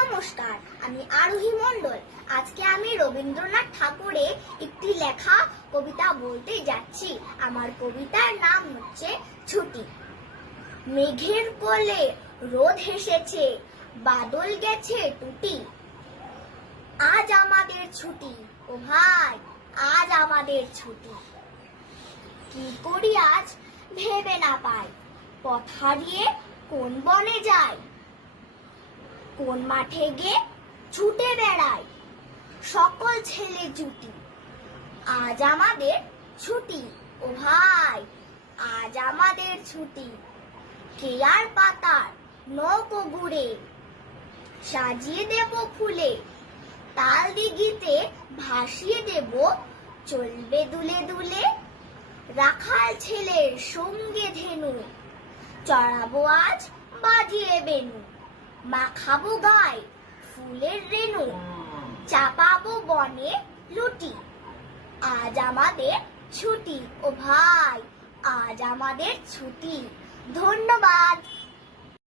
নমস্কার, আমি আরোহী মণ্ডল। আজকে আমি রবীন্দ্রনাথ ঠাকুরের একটি লেখা কবিতা বলতে যাচ্ছি। আমার কবিতার নাম হচ্ছে ছুটি। মেঘের কোলে রোদ হেসেছে, বাদল গেছে টুটি। আজ আমাদের ছুটি, ও ভাই আজ আমাদের ছুটি। কি করি আজ ভেবে না পাই, পথ হারিয়ে কোন বনে যাই, কোন মাঠে গে ছুটে বেড়াই, সকল ছেলে জুটি। আজ আমাদের ছুটি, ও ভাই আজ আমাদের ছুটি। কেয়ার পাতার নৌকো গুড়ে সাজিয়ে দেব ফুলে, তাল দিঘিতে ভাসিয়ে দেব চলবে দুলে দুলে। রাখাল ছেলের সঙ্গে ধেনু চড়াবো আজ বাজিয়ে বেনু, মাখাবো গায়ে ফুলের রেণু, চাপাবো বনে লুটি। আজ আমাদের ছুটি, ও ভাই আজ আমাদের ছুটি। ধন্যবাদ।